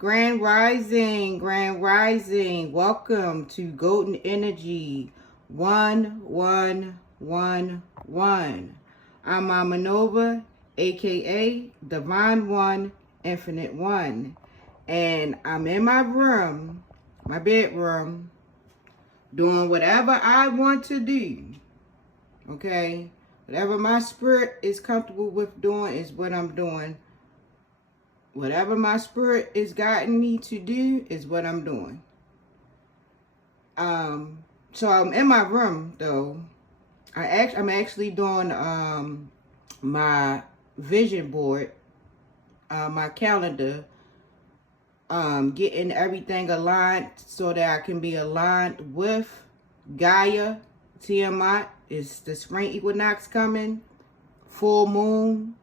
Grand Rising, Grand Rising. Welcome to Golden Energy 1111. I'm Mama Nova, aka Divine One, Infinite One. And I'm in my room, my bedroom, doing whatever I want to do. Okay? Whatever my spirit is comfortable with doing is what I'm doing. Whatever my spirit is guiding me to do is what I'm doing. So I'm in my room though. I'm actually doing my vision board, my calendar, getting everything aligned so that I can be aligned with Gaia, Tiamat. Is the spring equinox coming, full moon.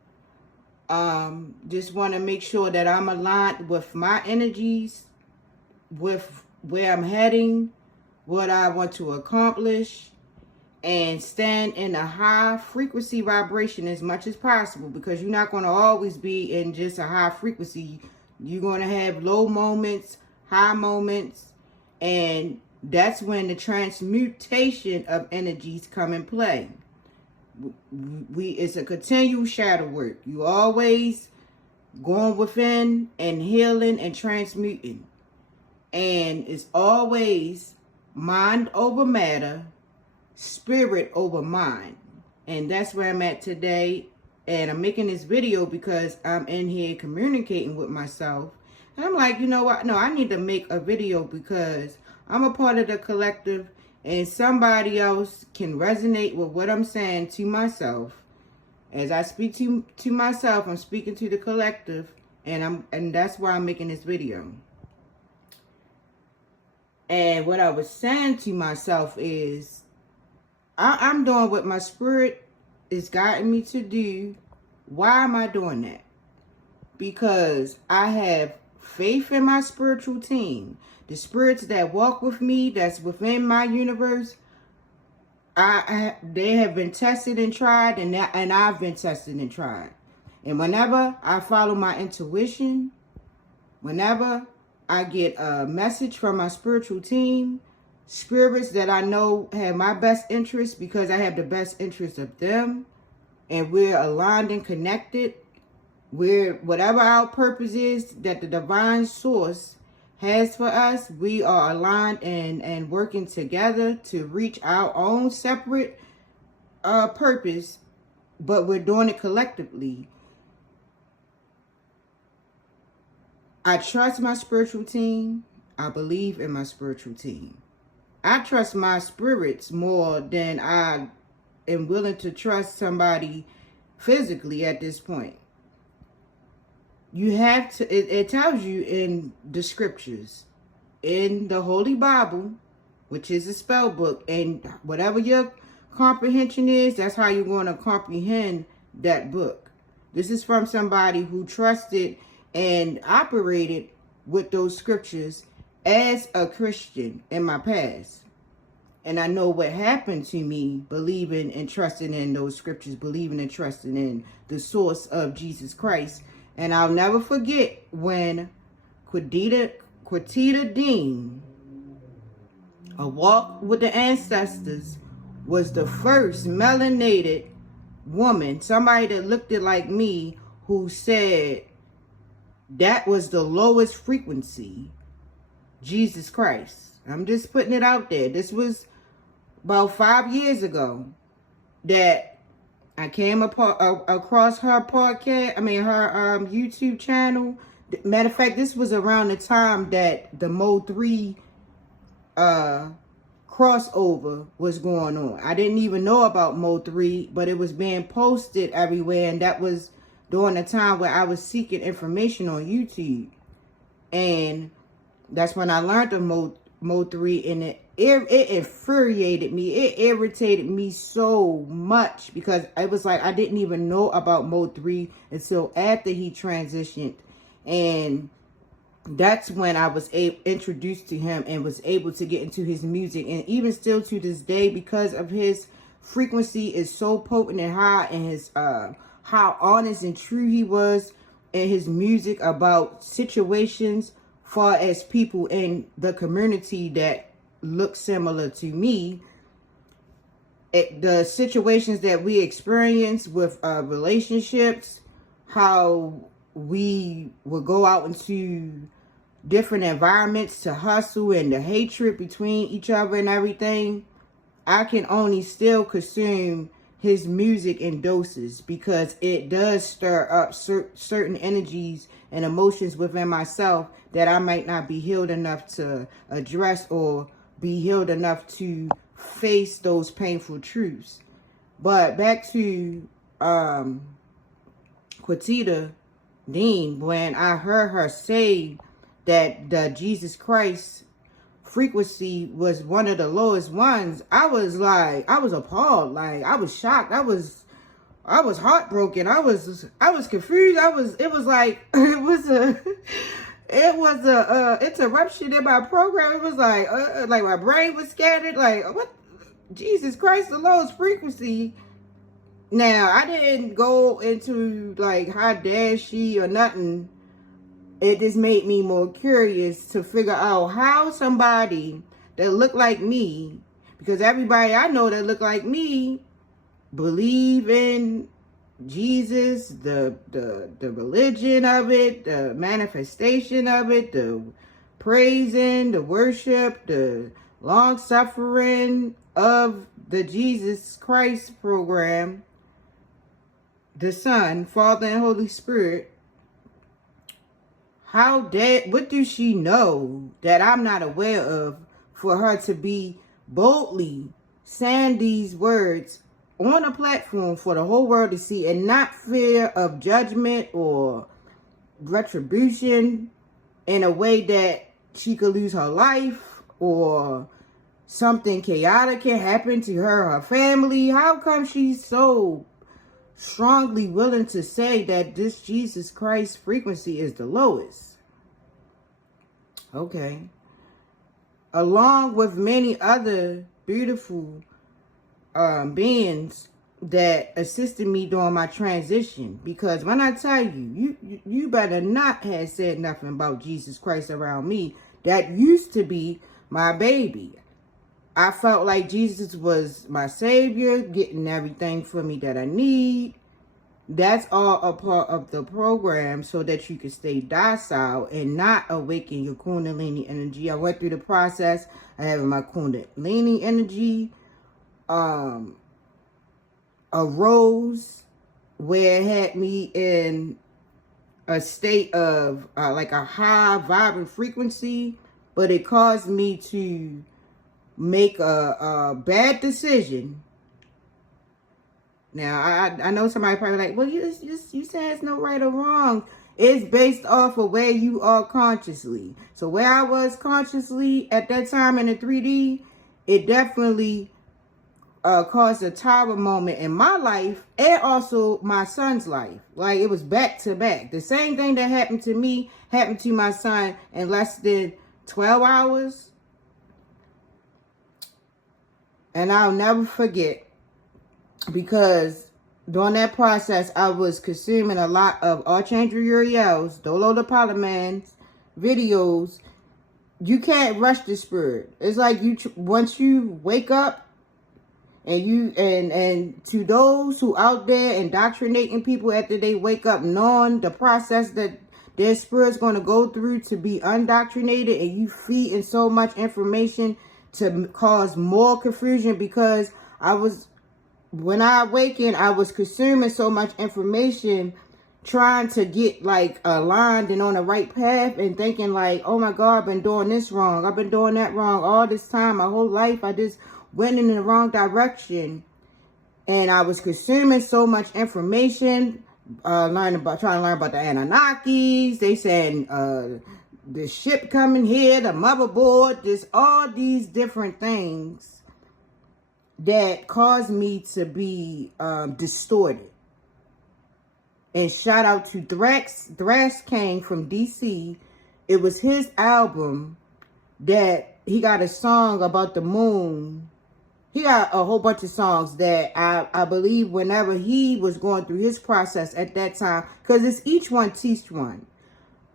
Just want to make sure that I'm aligned with my energies, with where I'm heading, what I want to accomplish, and stand in a high frequency vibration as much as possible, because you're not going to always be in just a high frequency. You're going to have low moments, high moments, and that's when the transmutation of energies come in play. It's a continual shadow work. You always going within and healing and transmuting, and it's always mind over matter, spirit over mind. And that's where I'm at today. And I'm making this video because I'm in here communicating with myself, and I'm like, you know what, no, I need to make a video because I'm a part of the collective, and somebody else can resonate with what I'm saying to myself. As I speak to myself, I'm speaking to the collective, and that's why I'm making this video. And what I was saying to myself is, I'm doing what my spirit is guiding me to do. Why am I doing that? Because I have faith in my spiritual team. The spirits that walk with me, that's within my universe, they have been tested and tried, and I've been tested and tried. And whenever I follow my intuition, whenever I get a message from my spiritual team, spirits that I know have my best interest because I have the best interest of them, and we're aligned and connected, whatever our purpose is that the divine source has for us, we are aligned and working together to reach our own separate purpose, but we're doing it collectively. I trust my spiritual team. I believe in my spiritual team. I trust my spirits more than I am willing to trust somebody physically at this point. You have to, it tells you in the scriptures, in the Holy Bible, which is a spell book, and whatever your comprehension is, that's how you're going to comprehend that book. This is from somebody who trusted and operated with those scriptures as a Christian in my past. And I know what happened to me believing and trusting in those scriptures, believing and trusting in the source of Jesus Christ. And I'll never forget when Quatita Dean, A Walk with the Ancestors, was the first melanated woman, somebody that looked like me, who said that was the lowest frequency, Jesus Christ. I'm just putting it out there. This was about 5 years ago that I came across her podcast, her YouTube channel. Matter of fact, this was around the time that the Mode 3 crossover was going on. I didn't even know about Mode 3, but it was being posted everywhere, and that was during the time where I was seeking information on YouTube. And that's when I learned of Mode 3, and it infuriated me. It irritated me so much because it was like I didn't even know about Mode 3 until after he transitioned. And that's when I was introduced to him and was able to get into his music. And even still to this day, because of his frequency is so potent and high, and his how honest and true he was in his music about situations far as people in the community that look similar to me, the situations that we experience with relationships, how we will go out into different environments to hustle, and the hatred between each other and everything, I can only still consume his music in doses, because it does stir up certain energies and emotions within myself that I might not be healed enough to address, or be healed enough to face those painful truths. But back to Quatita Dean, when I heard her say that the Jesus Christ frequency was one of the lowest ones, I was appalled. Like, I was shocked. I was heartbroken. I was confused. It was a interruption in my program. It was like my brain was scattered. Like, what? Jesus Christ, the lowest frequency. Now, I didn't go into like how dare she or nothing. It just made me more curious to figure out how somebody that looked like me, because everybody I know that look like me believe in Jesus, the religion of it, the manifestation of it, the praising, the worship, the long suffering of the Jesus Christ program, the Son, Father, and Holy Spirit. What does she know that I'm not aware of for her to be boldly saying these words on a platform for the whole world to see, and not fear of judgment or retribution in a way that she could lose her life or something chaotic can happen to her or her family? How come she's so strongly willing to say that this Jesus Christ frequency is the lowest? Okay. Along with many other beautiful beings that assisted me during my transition. Because when I tell you better not have said nothing about Jesus Christ around me. That used to be my baby. I felt like Jesus was my savior, getting everything for me that I need. That's all a part of the program so that you can stay docile and not awaken your Kundalini energy. I went through the process of having my Kundalini energy arose, where it had me in a state of like a high vibrant frequency, but it caused me to make a bad decision. Now, I know somebody probably like, well, you say it's no right or wrong. It's based off of where you are consciously. So where I was consciously at that time in the 3D, it definitely caused a tower moment in my life and also my son's life. Like, it was back to back. The same thing that happened to me happened to my son in less than 12 hours. And I'll never forget, because during that process, I was consuming a lot of Archangel Uriel's, Dolo the Polyman's videos. You can't rush the spirit. It's like once you wake up, and to those who out there indoctrinating people after they wake up, knowing the process that their spirit's going to go through to be undoctrinated, and you feeding so much information to cause more confusion, because when I awakened, I was consuming so much information, trying to get like aligned and on the right path, and thinking like, oh my God, I've been doing this wrong. I've been doing that wrong all this time. My whole life, I just went in the wrong direction. And I was consuming so much information, trying to learn about the Anunnakis. They saying the ship coming here, the motherboard, all these different things that caused me to be distorted. And shout out to Thrax King from DC. It was his album that he got a song about the moon. He got a whole bunch of songs that I believe whenever he was going through his process at that time, because it's each one teach one.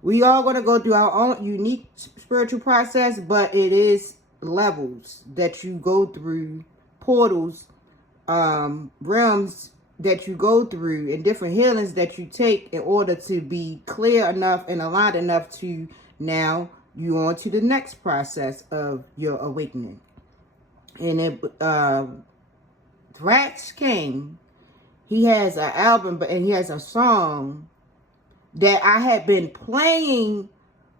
We all going to go through our own unique spiritual process, but it is levels that you go through, portals, realms that you go through, and different healings that you take in order to be clear enough and aligned enough to now you on to the next process of your awakening. And Thrax King, he has an album, and he has a song that I had been playing.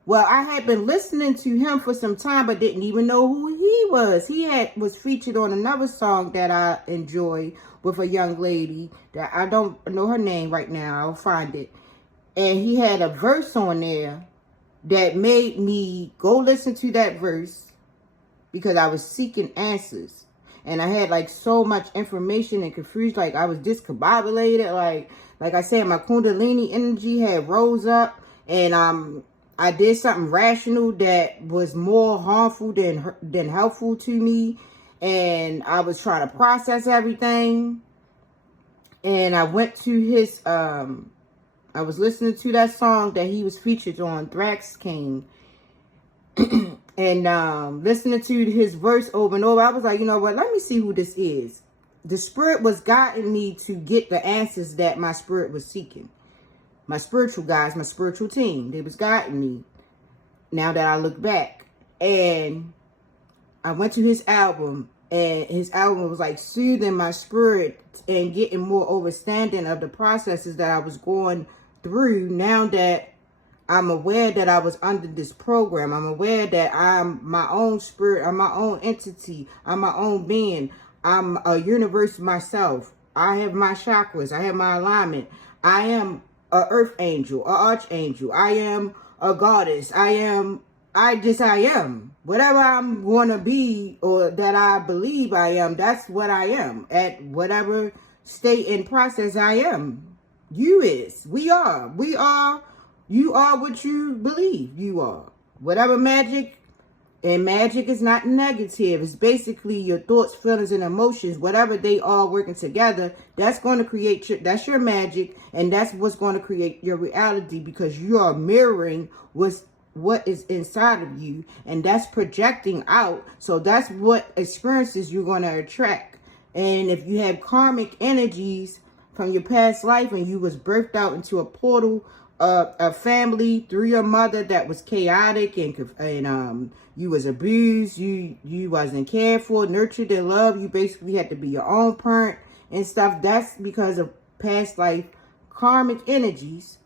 Well, I had been listening to him for some time, but didn't even know who he was. He was featured on another song that I enjoy with a young lady that I don't know her name right now. I'll find it. And he had a verse on there that made me go listen to that verse because I was seeking answers. And I had like so much information and confused. Like I was discombobulated. Like I said, my Kundalini energy had rose up, and I did something rational that was more harmful than helpful to me. And I was trying to process everything. And I went to his, I was listening to that song that he was featured on, Thrax King. And listening to his verse over and over, I was like, you know what, let me see who this is. The spirit was guiding me to get the answers that my spirit was seeking. My spiritual guys, my spiritual team, they was guiding me. Now that I look back, and I went to his album, and his album was like soothing my spirit and getting more understanding of the processes that I was going through. Now that I'm aware that I was under this program, I'm aware that I'm my own spirit, I'm my own entity, I'm my own being. I'm a universe myself. I have my chakras. I have my alignment. I am a earth angel, a archangel. I am a goddess. I am. Whatever I'm going to be, or that I believe I am, that's what I am. At whatever state and process I am. You is. We are. You are what you believe you are. Whatever magic. And magic is not negative. It's basically your thoughts, feelings, and emotions. Whatever they are working together, that's going to create that's your magic. And that's what's going to create your reality, because you are mirroring what is inside of you. And that's projecting out. So that's what experiences you're going to attract. And if you have karmic energies from your past life and you was birthed out into a portal, a family through your mother that was chaotic and you was abused, you wasn't cared for, nurtured, and loved, you basically had to be your own parent and stuff. That's because of past life karmic energies.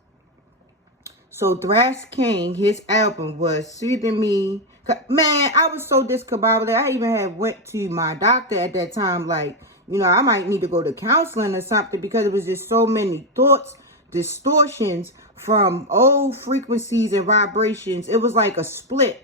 So Thrax King, his album was soothing me. Man, I was so discombobulated. I even had went to my doctor at that time, like, you know, I might need to go to counseling or something, because it was just so many thoughts, distortions from old frequencies and vibrations. It was like a split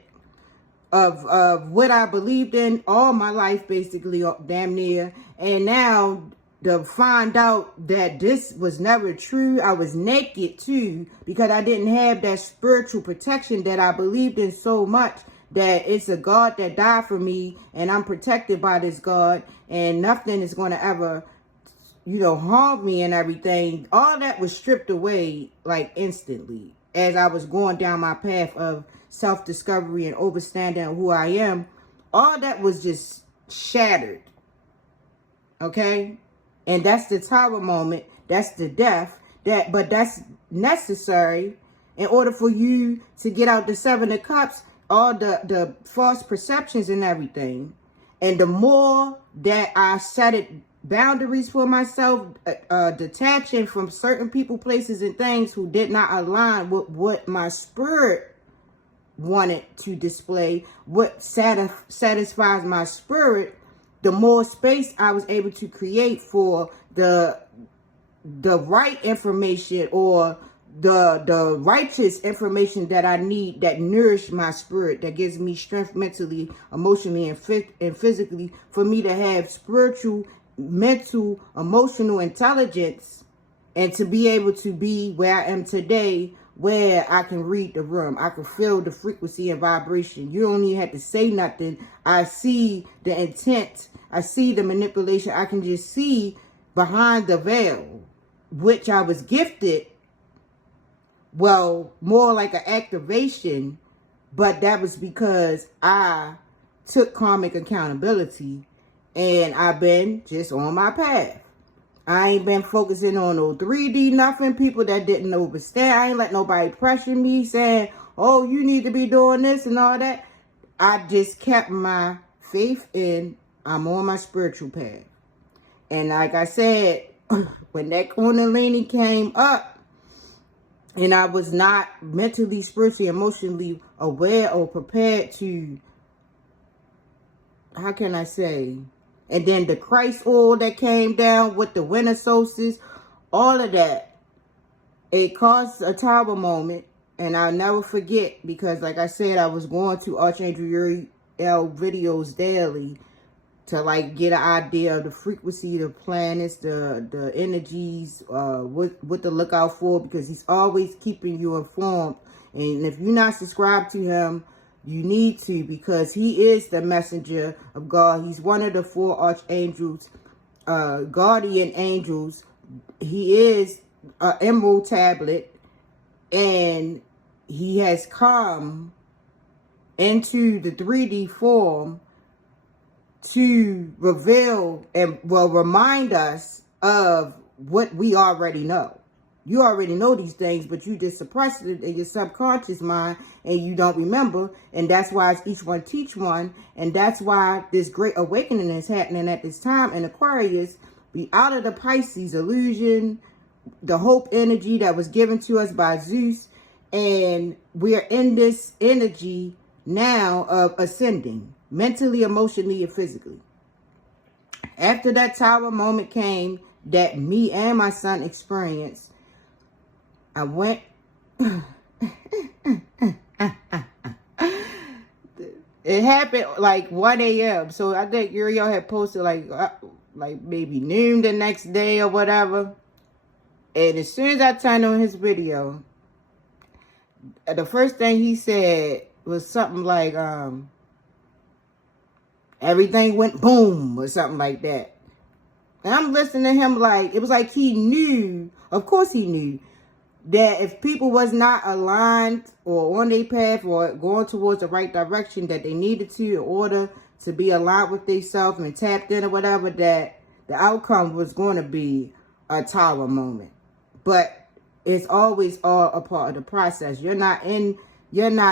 of what I believed in all my life, basically, damn near. And now to find out that this was never true, I was naked too, because I didn't have that spiritual protection that I believed in so much, that it's a God that died for me and I'm protected by this God and nothing is going to ever, you know, harm me and everything. All that was stripped away like instantly as I was going down my path of self-discovery and understanding who I am. All that was just shattered. Okay? And that's the tower moment. That's the death. But that's necessary in order for you to get out the Seven of Cups, all the false perceptions and everything. And the more that I set it boundaries for myself, detaching from certain people, places, and things who did not align with what my spirit wanted to display, what satisfies my spirit, the more space I was able to create for the right information, or the righteous information that I need, that nourish my spirit, that gives me strength mentally, emotionally, and physically, for me to have spiritual, mental, emotional intelligence, and to be able to be where I am today, where I can read the room. I can feel the frequency and vibration. You don't even have to say nothing. I see the intent. I see the manipulation. I can just see behind the veil, which I was gifted Well, more like an activation, but that was because I took karmic accountability and I've been just on my path. I ain't been focusing on no 3D nothing. People that didn't understand. I ain't let nobody pressure me saying, oh, you need to be doing this and all that. I just kept my faith in I'm on my spiritual path. And like I said, when that Kundalini came up and I was not mentally, spiritually, emotionally aware or prepared to, how can I say, and then the Christ oil that came down with the winter solstice, all of that, it caused a tower moment. And I'll never forget, because like I said, I was going to Archangel Uriel videos daily to like get an idea of the frequency, the planets, the energies, what to look out for, because he's always keeping you informed. And if you're not subscribed to him, you need to, because he is the messenger of God. He's one of the 4 archangels, guardian angels. He is an emerald tablet, and he has come into the 3D form to reveal and remind us of what we already know. You already know these things, but you just suppress it in your subconscious mind and you don't remember. And that's why it's each one teach one. And that's why this great awakening is happening at this time in Aquarius. Be out of the Pisces illusion, the hope energy that was given to us by Zeus. And we're in this energy now of ascending mentally, emotionally, and physically. After that tower moment came that me and my son experienced, I went, it happened like 1 a.m. So I think Uriel had posted like maybe noon the next day or whatever. And as soon as I turned on his video, the first thing he said was something like, everything went boom or something like that. And I'm listening to him like, it was like he knew, of course he knew, that if people was not aligned or on their path or going towards the right direction that they needed to in order to be aligned with themselves and tapped in or whatever, that the outcome was going to be a tower moment. But it's always all a part of the process. You're not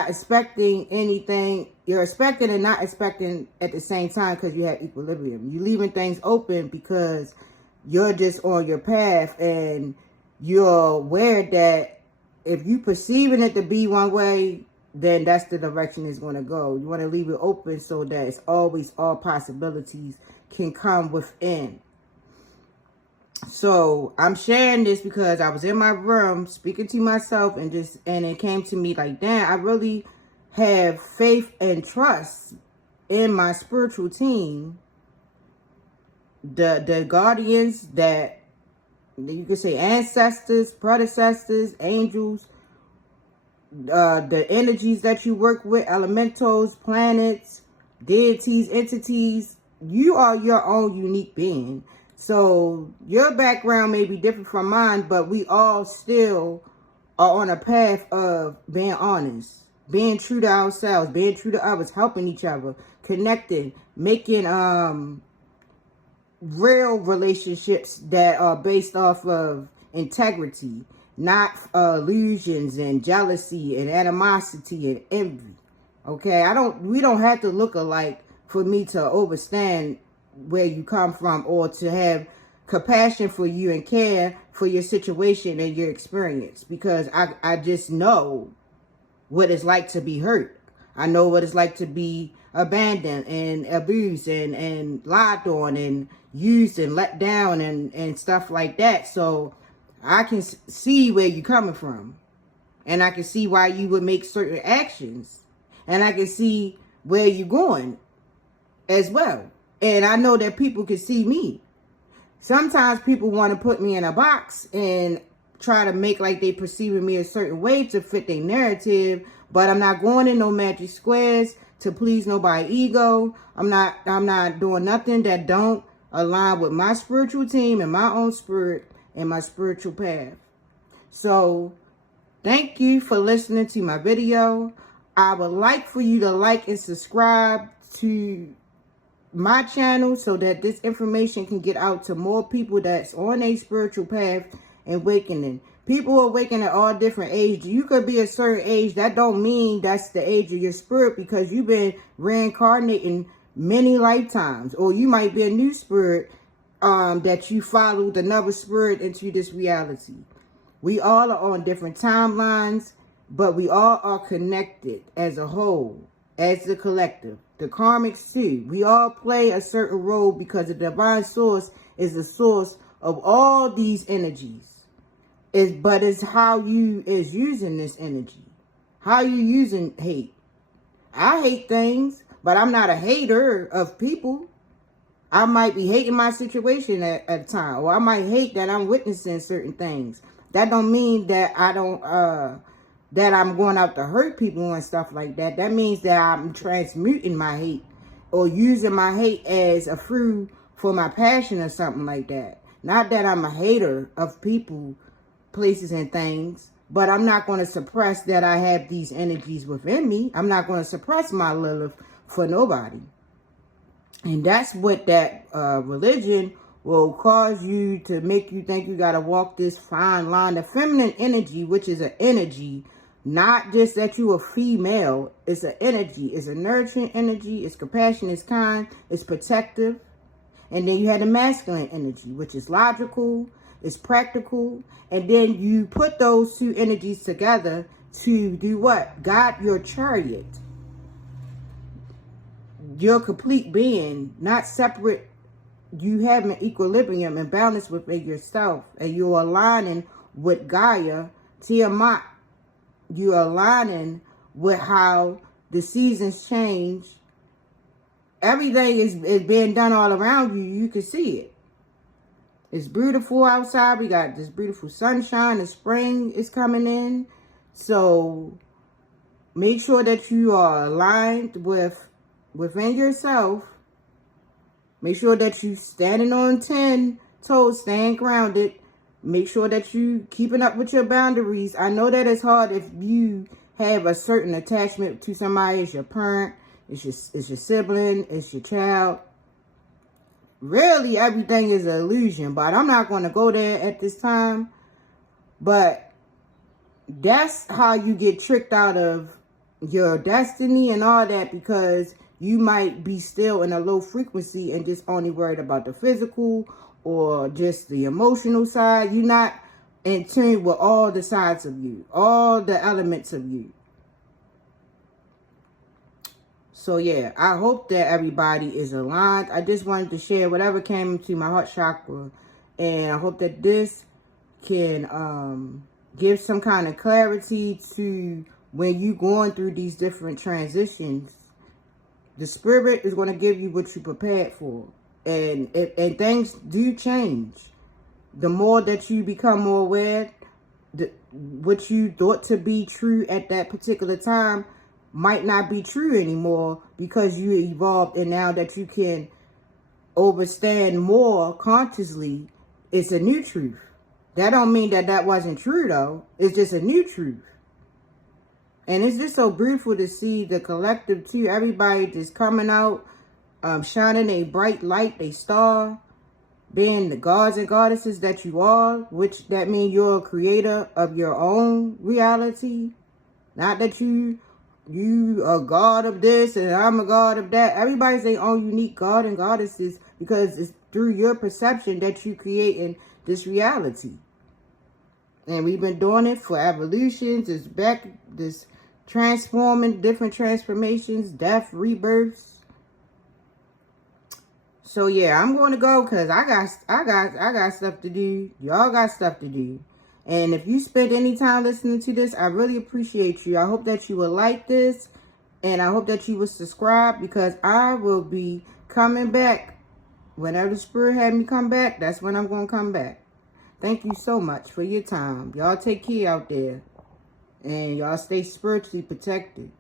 expecting anything. You're expecting and not expecting at the same time because you have equilibrium. You're leaving things open because you're just on your path and you're aware that if you perceiving it to be one way, then that's the direction it's going to go. You want to leave it open so that it's always all possibilities can come within. So I'm sharing this because I was in my room speaking to myself and it came to me like, damn, I really have faith and trust in my spiritual team, the guardians, that you could say ancestors, predecessors, angels, the energies that you work with, elementals, planets, deities, entities. You are your own unique being. So your background may be different from mine, but we all still are on a path of being honest, being true to ourselves, being true to others, helping each other, connecting, making real relationships that are based off of integrity, not illusions and jealousy and animosity and envy. Okay, we don't have to look alike for me to understand where you come from or to have compassion for you and care for your situation and your experience, because I just know what it's like to be hurt. I know what it's like to be abandoned and abused and lied on and used and let down and stuff like that. So I can see where you're coming from, and I can see why you would make certain actions, and I can see where you're going as well. And I know that people can see me. Sometimes people want to put me in a box and try to make like they perceiving me a certain way to fit their narrative, but I'm not going in no magic squares to please nobody's ego. I'm not doing nothing that don't align with my spiritual team and my own spirit and my spiritual path. So Thank you for listening to my video. I would like for you to like and subscribe to my channel so that this information can get out to more people that's on a spiritual path and awakening. People awaken at all different ages. You could be a certain age. That don't mean that's the age of your spirit, because you've been reincarnating many lifetimes. Or you might be a new spirit that you followed another spirit into this reality. We all are on different timelines, but we all are connected as a whole, as the collective. The karmics too. We all play a certain role because the divine source is the source of all these energies. But it's how you is using this energy. How you using hate. I hate things, but I'm not a hater of people. I might be hating my situation at a time, or I might hate that I'm witnessing certain things. That don't mean that I don't that I'm going out to hurt people and stuff like that. That means that I'm transmuting my hate or using my hate as a fruit for my passion or something like that. Not that I'm a hater of people, places, and things, but I'm not going to suppress that I have these energies within me. I'm not going to suppress my Lilith for nobody. And that's what that religion will cause you to make you think you got to walk this fine line. The feminine energy, which is an energy, not just that you are female. It's an energy. It's a nurturing energy. It's compassionate. It's kind. It's protective. And then you have the masculine energy, which is logical. It's practical. And then you put those two energies together to do what? Guide your chariot. Your complete being, not separate. You have an equilibrium and balance within yourself. And you're aligning with Gaia, Tiamat. You're aligning with how the seasons change. Everything is being done all around you. You can see it. It's beautiful outside. We got this beautiful sunshine. The spring is coming in. So make sure that you are aligned within yourself. Make sure that you standing on 10 toes, staying grounded. Make sure that you keeping up with your boundaries. I know that it's hard if you have a certain attachment to somebody. It's your parent, it's your sibling, it's your child. Really, everything is an illusion, but I'm not going to go there at this time. But that's how you get tricked out of your destiny and all that, because you might be still in a low frequency and just only worried about the physical or just the emotional side. You're not in tune with all the sides of you, all the elements of you. So yeah, I hope that everybody is aligned. I just wanted to share whatever came into my heart chakra. And I hope that this can give some kind of clarity to when you're going through these different transitions. The spirit is going to give you what you prepared for. And things do change. The more that you become more aware, what you thought to be true at that particular time might not be true anymore, because you evolved, and now that you can understand more consciously, it's a new truth. That don't mean that that wasn't true though. It's just a new truth. And it's just so beautiful to see the collective too. Everybody just coming out, shining a bright light, a star, being the gods and goddesses that you are, which that means you're a creator of your own reality. Not that you a god of this and I'm a god of that. Everybody's their own unique god and goddesses, because it's through your perception that you creating this reality. And we've been doing it for evolutions. It's back, this transforming, different transformations, death, rebirths. So yeah, I'm going to go because I got stuff to do. Y'all got stuff to do. And if you spend any time listening to this, I really appreciate you. I hope that you will like this. And I hope that you will subscribe, because I will be coming back. Whenever the spirit had me come back, that's when I'm going to come back. Thank you so much for your time. Y'all take care out there. And y'all stay spiritually protected.